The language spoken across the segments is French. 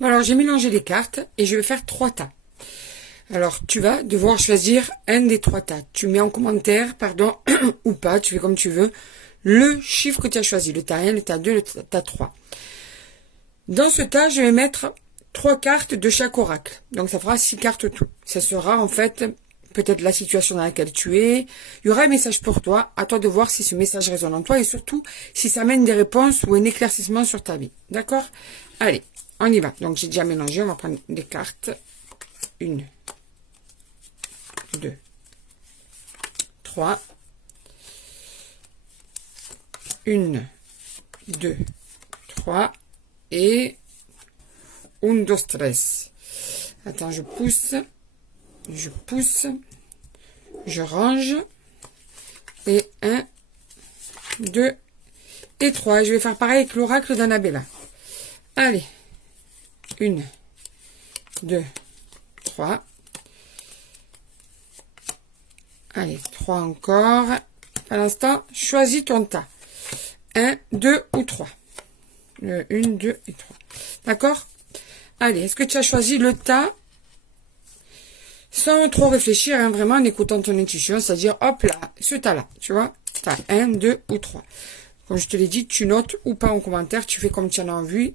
Alors, j'ai mélangé les cartes et je vais faire 3 tas. Alors, tu vas devoir choisir un des 3 tas. Tu mets en commentaire, pardon, ou pas, tu fais comme tu veux, le chiffre que tu as choisi. Le tas 1, le tas 2, le tas 3. Dans ce tas, je vais mettre 3 cartes de chaque oracle. Donc, ça fera 6 cartes tout. Ça sera, en fait, peut-être la situation dans laquelle tu es. Il y aura un message pour toi. À toi de voir si ce message résonne en toi et surtout, si ça amène des réponses ou un éclaircissement sur ta vie. D'accord? Allez, on y va. Donc, j'ai déjà mélangé. On va prendre des cartes. 1, 2, 3. 1, 2, 3. Et 1, 2, 3. Attends, je pousse, je range, et 1, 2, et 3. Et je vais faire pareil avec l'oracle d'Annabella. Allez, 1, 2, 3. Allez, 3 encore. À l'instant, choisis ton tas. 1, 2 ou 3. 1, 2 et 3. D'accord? Allez, est-ce que tu as choisi le tas sans trop réfléchir, hein, vraiment en écoutant ton intuition, c'est-à-dire, hop là, ce tas-là, tu vois? Tas 1, 2 ou 3. Comme je te l'ai dit, tu notes ou pas en commentaire, tu fais comme tu en as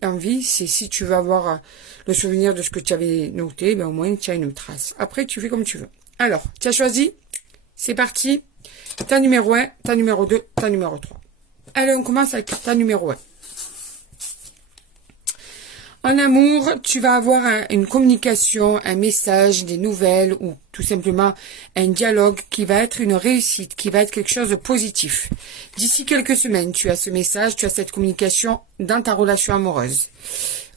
envie. C'est si tu veux avoir le souvenir de ce que tu avais noté, ben au moins tu as une trace. Après, tu fais comme tu veux. Alors, tu as choisi? C'est parti. Tas numéro 1, tas numéro 2, tas numéro 3. Allez, on commence avec tas numéro 1. En amour, tu vas avoir une communication, un message, des nouvelles ou tout simplement un dialogue qui va être une réussite, qui va être quelque chose de positif. D'ici quelques semaines, tu as ce message, tu as cette communication dans ta relation amoureuse.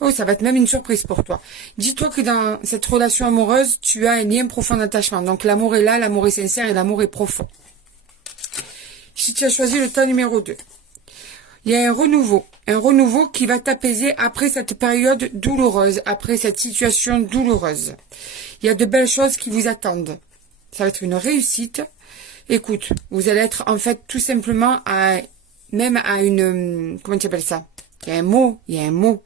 Oh, ça va être même une surprise pour toi. Dis-toi que dans cette relation amoureuse, tu as un lien profond d'attachement. Donc l'amour est là, l'amour est sincère et l'amour est profond. Si tu as choisi le tas numéro 2, il y a un renouveau qui va t'apaiser après cette période douloureuse, après cette situation douloureuse. Il y a de belles choses qui vous attendent. Ça va être une réussite. Écoute, vous allez être en fait tout simplement même à une, comment tu appelles ça? Il y a un mot.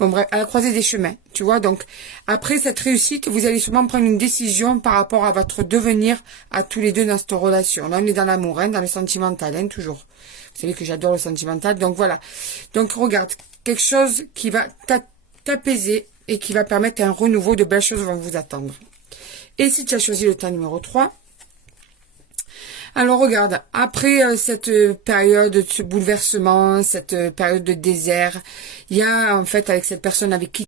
Bon bref, à la croisée des chemins, tu vois. Donc, après cette réussite, vous allez sûrement prendre une décision par rapport à votre devenir à tous les deux dans cette relation. Là, on est dans l'amour, hein, dans le sentimental, hein, toujours. Vous savez que j'adore le sentimental, donc voilà. Donc, regarde, quelque chose qui va t'apaiser et qui va permettre un renouveau, de belles choses vont vous attendre. Et si tu as choisi le tas numéro 3, alors regarde, après cette période de ce bouleversement, cette période de désert, il y a en fait avec cette personne avec qui